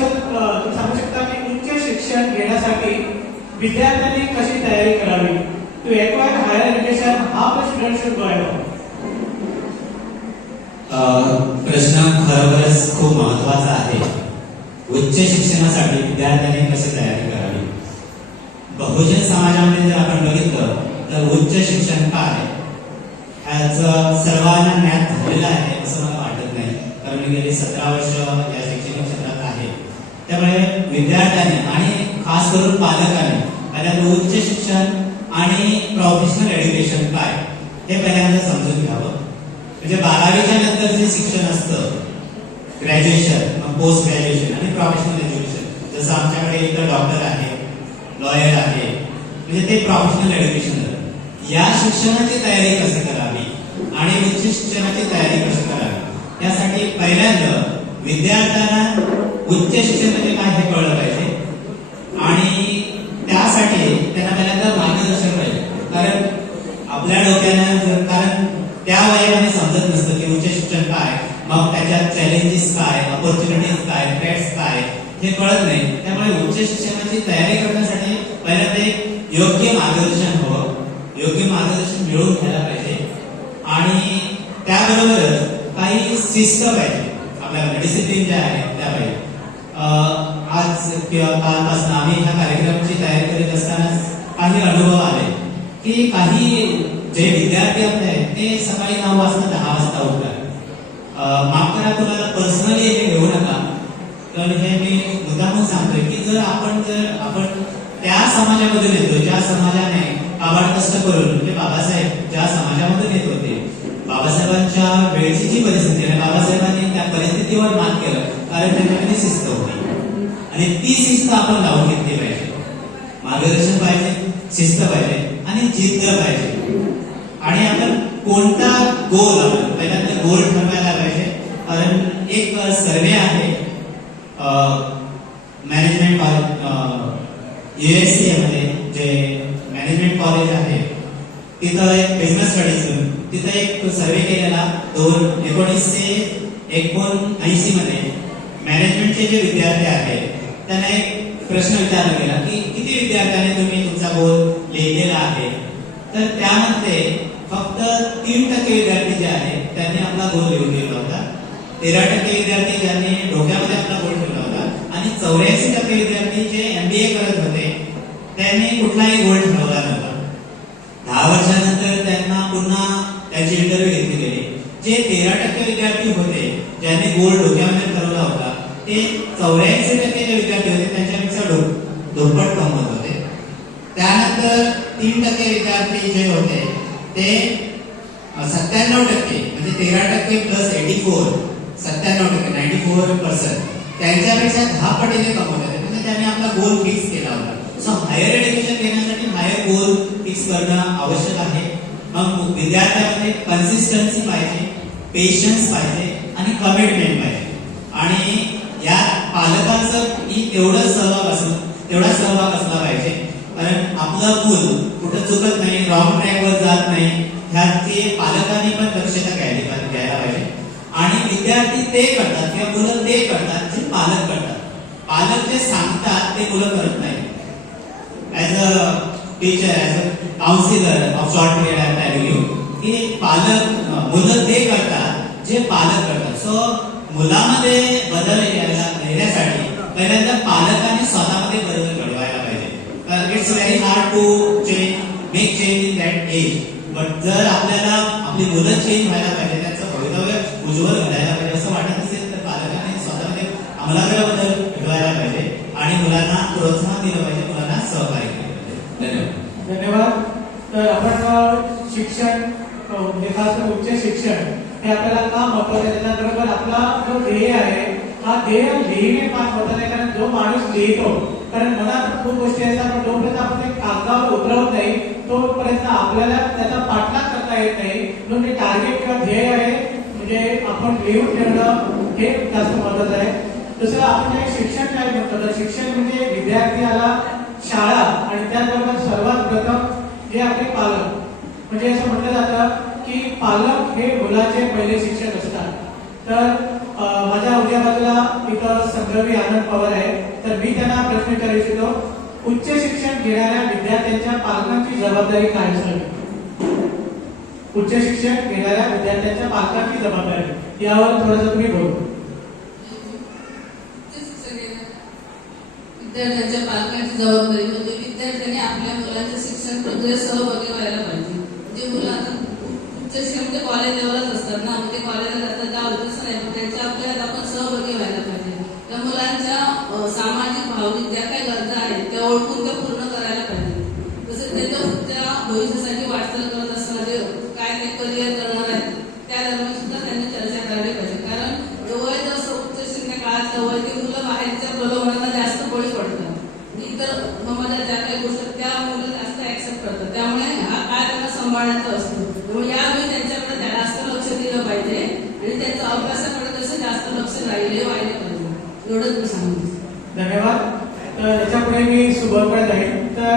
तुम्ही सांगू शकता की उच्च शिक्षण घेण्यासाठी विद्यार्थ्यांनी कशी तयारी करावी? टू एक्वायर हायर एज्युकेशन हा पण स्टुडंट शुड प्रश्न खरोखरच खूप महत्त्वाचा आहे. उच्च शिक्षणासाठी विद्यार्थ्यांनी कशी तयारी करावी? बहुजन समाजामध्ये जर आपण बघितलं तर उच्च शिक्षण काय? ह्याचं सर्वांना ज्ञान झालेलं आहे असं मला वाटत नाही. कारण मी गेली सतरा वर्ष या त्यामुळे विद्यार्थ्यांनी आणि खास करून पालकांनी पहिल्यांदा उच्च शिक्षण आणि प्रोफेशनल एज्युकेशन काय हे पहिल्यांदा समजून घ्यावं. म्हणजे बारावीच्या नंतर जे शिक्षण असतं ग्रॅज्युएशन पोस्ट ग्रॅज्युएशन आणि प्रोफेशनल एज्युकेशन जसं आमच्याकडे इथं डॉक्टर आहे लॉयर आहे म्हणजे ते प्रोफेशनल एज्युकेशन या शिक्षणाची तयारी कशी करावी आणि उच्च शिक्षणाची तयारी कशी करावी यासाठी पहिल्यांदा विद्यार्थ्यांना उच्च शिक्षण म्हणजे काय हे कळलं पाहिजे. आणि त्यासाठी त्यांना पहिल्यांदा मार्गदर्शन पाहिजे. कारण आपल्या डोक्यानं जर कारण त्या वयामध्ये समजत नसतं की उच्च शिक्षण काय मग त्याच्यात चॅलेंजेस काय ऑपॉर्च्युनिटीज काय थ्रेट्स काय हे कळत नाही. त्यामुळे उच्च शिक्षणाची तयारी करण्यासाठी पहिल्यांदा एक योग्य मार्गदर्शन हवं. योग्य मार्गदर्शन मिळवून घ्यायला पाहिजे. आणि त्याबरोबरच काही शिस्त पाहिजे. जे आहे त्या पाहिजे अं, आज किंवा कालपासून आम्ही ह्या कार्यक्रमाची तयारी करीत असताना काही अनुभव आले की काही जे विद्यार्थी आपले आहेत ते सकाळी नऊ वाजता दहा वाजता उठतात. माफ करा तुम्हाला पर्सनली हे घेऊ नका तर हे मी मुद्दामून सांगतोय की जर आपण जर आपण त्या समाजामधून येतो ज्या समाजाने आबाड कष्ट करून म्हणजे बाबासाहेब ज्या समाजामधून येत होते बाबासाहेबांच्या वेळची जी परिस्थिती आहे बाबासाहेबांनी त्या परिस्थितीवर मात केलं. कारण त्यांच्याकडे शिस्त होती. आणि ती शिस्त आपण लावून घेतली पाहिजे. मार्गदर्शन पाहिजे शिस्त पाहिजे आणि जिद्द पाहिजे. आणि आपण कोणता गोल आपण पहिल्यांदा गोल ठरवायला पाहिजे कारण एक सर्वे आहे मॅनेजमेंट युएससी मध्ये जे मॅनेजमेंट कॉलेज आहे तिथं एक बिझनेस स्टडीज तिथं एक सर्वे केलेला दोन एकोणीसशे एकोणऐंशी मध्ये मॅनेजमेंटचे जे विद्यार्थी आहेत त्यांना एक प्रश्न विचारला गेला की किती विद्यार्थ्यांनी तुम्ही तुमचा गोल लिहिलेला आहे? तर त्यामध्ये फक्त तीन टक्के विद्यार्थी जे आहेत त्यांनी आपला गोल लिहून दिला होता. तेरा टक्के विद्यार्थी ज्यांनी डोक्यामध्ये आपला गोल ठेवला होता आणि चौऱ्याऐंशी टक्के विद्यार्थी जे एमबीए करत होते त्यांनी कुठलाही गोल ठेवला नव्हता दहा वर्षानंतर त्यांना पुन्हा त्यांची इंटरव्ह्यू घेतली गेली जे तेरा टक्के विद्यार्थी होते ज्यांनी गोल डोक्यामध्ये ठरवला होता. ते चौऱ्याऐंशी टक्के जे विद्यार्थी होते त्यांच्यापेक्षा डो- दुप्पट कमवत होते. त्यानंतर तीन टक्के विद्यार्थी जे होते ते सत्त्याण्णव टक्के म्हणजे तेरा टक्के प्लस एटी फोर सत्त्याण्णव टक्के नाईन्टी फोर पर्सेंट त्यांच्यापेक्षा दहा पटीने कमवत होते म्हणजे त्याने आपला गोल फिक्स केला होता. सो हायर एज्युकेशन घेण्यासाठी हायर गोल फिक्स करणं आवश्यक आहे. मग विद्यार्थ्यांमध्ये कन्सिस्टन्सी पाहिजे पेशन्स पाहिजे आणि कमिटमेंट पाहिजे. आणि या पालकांचं ही सहभाग असणं तेवढा सहभाग असला पाहिजे. कारण आपलं पूल कुठं चुकत नाही रॉंग ट्रॅकवर जात नाही ह्याची पालकांनी पण दक्षता घ्यायला पाहिजे- घ्यायला पाहिजे. आणि विद्यार्थी ते करतात किंवा मुलं ते करतात जे पालक करतात. पालक जे सांगतात ते मुलं करत नाही as a teacher as a counsellor of short period I की पालक मुलं ते करतात जे पालक करतात. सो मुलामध्ये बदल येण्यासाठी पहिल्यांदा पालकांनी स्वतःमध्ये बदल घडवायला पाहिजे. It's very hard to change make change in that age but जर आपल्याला आपली मुलं चेंज व्हायला पाहिजे त्यांचं भवितव्य उज्ज्वल घडायला पाहिजे असं वाटत असेल तर पालकांनी स्वतःमध्ये आम्हाला बदल घडवायला पाहिजे आणि मुलांना प्रोत्साहन दिलं पाहिजे मुलांना सहकार्य केलं पाहिजे. धन्यवाद. धन्यवाद. तर आपण शिक्षण म्हणजे खास उच्च शिक्षण हे आपल्याला का महत्त्व आहे त्याच्याबरोबर आपला जो ध्येय आहे हा ध्येय लिहिणे फार महत्वाचं आहे. कारण जो माणूस लिहितो कारण मनात खूप गोष्टी असतात पण जोपर्यंत आपण ते कागदावर उतरवत नाही तोपर्यंत आपल्याला त्याचा पाठलाग करता येत नाही. म्हणून ते टार्गेट किंवा ध्येय आहे म्हणजे आपण लिहून ठेवणं हे जास्त महत्वाचं आहे. दुसरं आपण जे शिक्षण काय म्हणतो तर शिक्षण म्हणजे विद्यार्थ्याला शाळा आणि त्याचबरोबर सर्वात प्रथम जे आपले पालक. म्हणजे असं म्हटलं जातं की पालक हे मुलाचे पहिले शिक्षक असतात. तर माझ्या उद्या बाजूला इथं संग्रवी आनंद पवार आहे. तर मी त्यांना प्रश्न करू इच्छितो उच्च शिक्षण घेणाऱ्या विद्यार्थ्यांच्या पालकांची जबाबदारी काय असावी उच्च शिक्षण घेणाऱ्या विद्यार्थ्यांच्या पालकांची जबाबदारी. यावर थोडंसं तुम्ही बोलू. विद्यार्थ्यांच्या पालकांची जबाबदारी म्हणजे विद्यार्थ्यांनी आपल्या मुलांच्या शिक्षण प्रक्रियेत सहभागी व्हायला पाहिजे. जे मुलं आता उच्च शिक्षण कॉलेज लेवलच असतात ना. ते कॉलेजला जातात त्या तसं नाही पण त्यांच्या आपल्याला आपण सहभागी व्हायला पाहिजे. त्या मुलांच्या सामाजिक भावनिक ज्या काही गरजा आहेत त्या ओळखून त्या पूर्ण करायला पाहिजे तसेच त्यांच्या पुढच्या भविष्यासाठी वाटचाल करत असताना जे काय ते करिअर करणार आहेत त्या दरम्यान सुद्धा त्यांनी चर्चा करायला पाहिजे कारण वय जसं उच्च शिक्षण काळातलं वय ते मुलं बाहेरच्या प्रलोभनाला जास्त बळी पडतात इतर समाजात ज्या काही गोष्टी आहेत, त्या मुलं जास्त ऍक्सेप्ट करतात त्यामुळे हा काळ त्यांना सांभाळण्याचा असतो त्यामुळे यावेळी त्यांच्याकडे त्या जास्त लक्ष दिलं पाहिजे. आणि त्यांचं अभ्यासाकडे कसं जास्त लक्ष राहिले व्हायला पाहिजे एवढंच मी सांगते. धन्यवाद. तर याच्या मी सुबोधकडे आहे. तर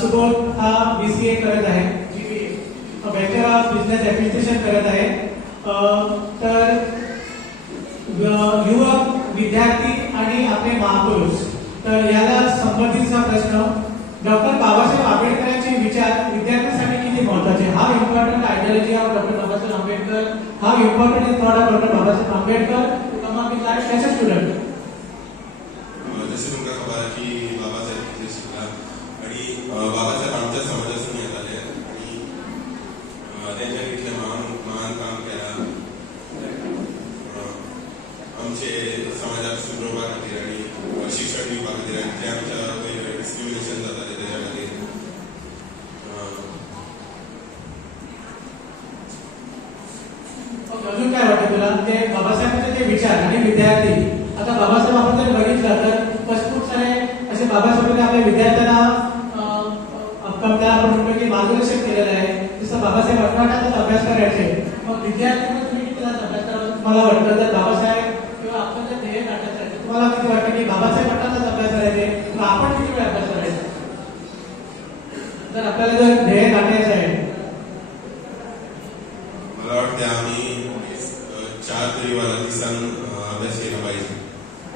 सुबोध हा बी सी ए करत आहे. बँकर ऑफ बिझनेस ॲडमिनिस्ट्रेशन करत आहे. तर युवक विद्यार्थी आणि आपले महापुरुष. तर याला संबंधितचा प्रश्न डॉक्टर बाबासाहेब आंबेडकरांचे विचार विद्यार्थ्यांसाठी किती महत्त्वाचे हा इम्पॉर्टंट आयडियॉलॉजी ऑफ आंबेडकर हा important thought of doctor Babasaheb Ambedkar. कमा with life as a student जैसे तुमका खबर है कि बाबा बाबासाहेब कितने शिकला आणि बाबा बाबासाहेब आमच्या समाजासून येत आले आणि त्यांच्या इथले महान महान काम केला. आमचे समाजात सुप्रभा खातीर आणि अं, शिक्षण दिवपा खातीर आणि ते आमच्या वेगवेगळे डिस्क्रिमिनेशन जाताले त्याच्या खातीर अं, मग अजून काय वाटतं तुला ते बाबासाहेबांचे जे विचार आणि विद्यार्थी आता बाबासाहेब आपण जर बघितलं तर खूप सारे असे बाबासाहेबांनी आपल्या विद्यार्थ्यांना आपण म्हणतो की मार्गदर्शन केलेलं आहे. जसं बाबासाहेब अठरा अभ्यास करायचे मग विद्यार्थी तुम्ही किती तास अभ्यास करा मला वाटतं तर बाबासाहेब किंवा आपण जर ध्येय गाठायचं आहे तुम्हाला किती वाटतं की बाबासाहेब अठरा तास अभ्यास करायचे? किंवा आपण किती वेळ अभ्यास करायचा? जर आपल्याला जर ध्येय गाठायचं आहे. मला वाटते आम्ही चार तरी मला दिसान अभ्यास केला पाहिजे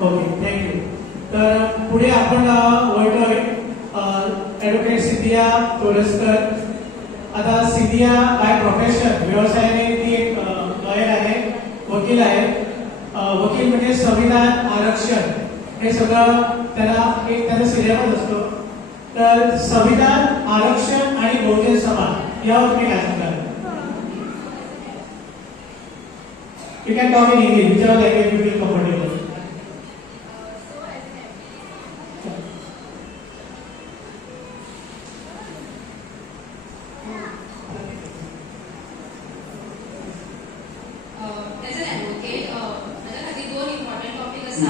ओके थँक्यू तर पुढे आपण वळतोय ॲडव्होकेट सिंधिया तोरसकर आता सिद्धिया बाय प्रोफेशन व्यवसायाने ती एक लॉयर आहे वकील आहे. वकील म्हणजे संविधान आरक्षण. हे सगळं त्याला एक त्याचा सिलेबस असतो. तर संविधान आरक्षण आणि बहुजन समाज यावर तुम्ही काय सांगाल You can talk in English, whichever language you feel comfortable. Uh, as an advocate, uh, another very important topic is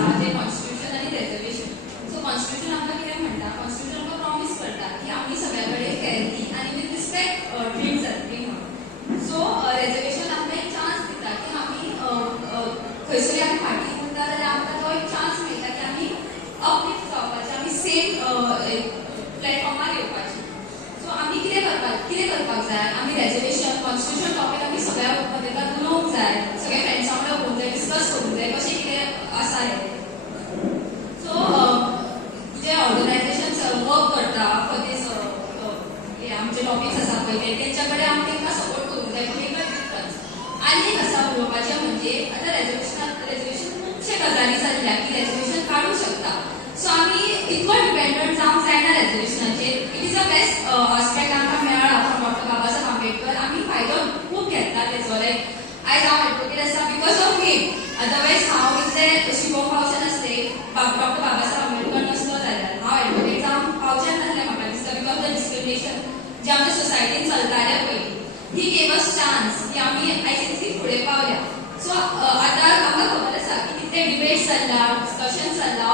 आमी डिपेंडंट जावंक जायना एज्युकेशनाचेर it is a best aspect आमकां मेळ्ळा फ्रॉम डॉक्टर बाबासाहेब आंबेडकर आमी फायदो खूब घेतला तेचो लायक आयज हांव एडवोकेट आसा बिकॉज ऑफ हिम अदरवायज हांव इतलें शिकोवंक पावचें नासलें डॉक्टर बाबासाहेब आंबेडकर नासलो जाल्यार हांव एडवोकेट जावंक पावचें नासलें म्हाका दिसता बिकॉज द डिस्क्रिमिनेशन जे आमच्या सोसायटीन चलतालें पयलीं ही गेव अस चान्स की आमी आयज इतली फुडें पावल्या सो आतां आमकां खबर आसा की कितें डिबेट्स चल्ला डिस्कशन चल्ला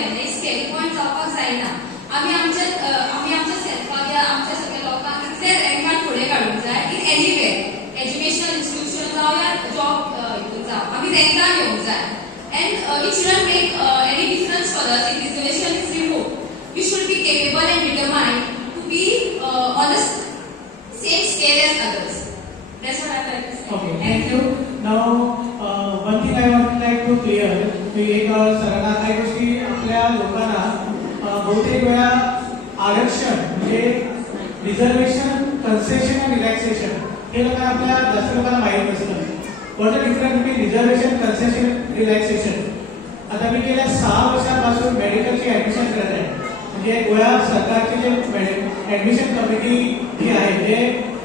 मेळटा नेक्स्ट पॉयंट जावपाक जायना आमी आमच्या आमी आमच्या सेल्फाक या आमच्या सगळ्या लोकांक कितले रँकान फुडें काडूंक जाय इन एनीवेर एज्युकेशनल इन्स्टिट्यूशन जावं या जॉब हितून जावं आमी रँकान येवंक जाय. And it shouldn't make any difference for us if reservation is removed we should be capable and determined to be on the same scale as others Okay, thank you. Now, uh, one thing I would like to clear, we uh, बहुतेक वेळा आरक्षण म्हणजे reservation concession आणि relaxation हे लोकांना आपल्या जास्त लोकांना माहीत नसतं. What difference between reservation concession relaxation आता मी गेल्या सहा वर्षांपासून मेडिकलची ऍडमिशन करत आहे. म्हणजे गोवा सरकारची जे ऍडमिशन कमिटी जी आहे जे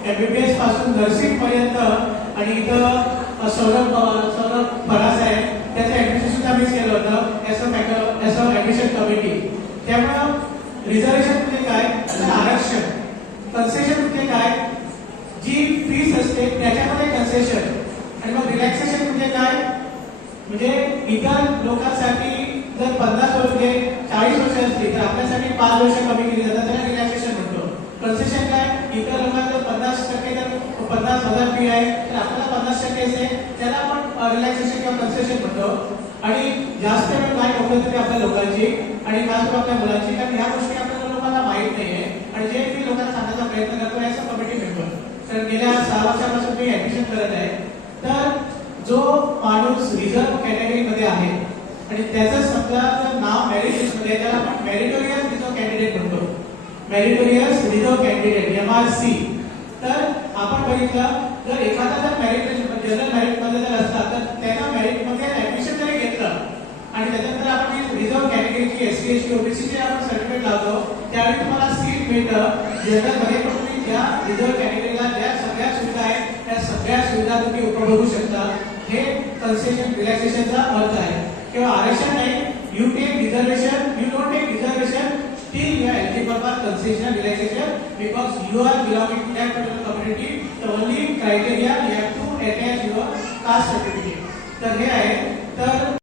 एमबीबीएसपासून नर्सिंग पर्यंत आणि इथं सौरभ सौरभ फरास आहे त्याचं ऍडमिशन सुद्धा मी केलं होतं एस एस ऍडमिशन कमिटी त्यामुळं रिझर्वेशन म्हणजे काय? आरक्षण. कन्सेशन म्हणजे काय? जी फीस असते त्याच्यामध्ये कन्सेशन आणि मग रिलॅक्सेशन म्हणजे काय? म्हणजे इतर लोकांसाठी जर पन्नास वर्ष म्हणजे चाळीस वर्ष असली तर आपल्यासाठी पाच वर्ष कमी केली जातात त्याला रिलॅक्सेशन म्हणतो. कन्सेशन काय? इतर लोकांना पन्नास टक्के जर पन्नास हजार फी आहे तर आपल्याला पन्नास टक्के असेल त्याला आपण रिलॅक्सेशन किंवा कन्सेशन म्हणतो. आणि जास्त वेळ काय होतं तरी आपल्या लोकांची आणि खास करून आपल्या मुलांची. कारण ह्या गोष्टी आपल्या लोकांना माहीत नाहीये. आणि जे मी लोकांना सांगायचा प्रयत्न करतो आहे असं कमिटी मेंबर तर गेल्या सहा वर्षापासून मी ऍडमिशन करत आहे. तर जो माणूस रिझर्व कॅटेगरीमध्ये आहे आणि त्याचं समजा जर नाव मेरिट लिस्टमध्ये आहे, त्याला आपण मेरिटोरियस रिझर्व कॅन्डिडेट म्हणतो. Meritorious reserve candidate M R C तर आपण बघितलं जर एखादा जर मेरिट जनरल मेरिटमध्ये जर असतात तर त्याच्या मेरिटमध्ये ऍडमिशन जरी घेतलं आणि त्याच्यानंतर आपण reserve कॅटेगरीची S C S T OBC जे आपण सर्टिफिकेट लावतो त्यावेळी तुम्हाला सीट मिळतं जनरल पण तुम्ही ज्या रिझर्व्ह कॅटेगरीला ज्या सगळ्या सुविधा आहेत त्या सगळ्या सुविधा तुम्ही उपभोगू शकता. हे कन्सेशन रिलॅक्सेशनचा अर्थ आहे. किंवा आरक्षण नाही. You take reservation you don't take reservation still you are eligible for concession relaxation because you are belonging to that particular community The only criteria you have to attach your caste certificate तर हे आहे. तर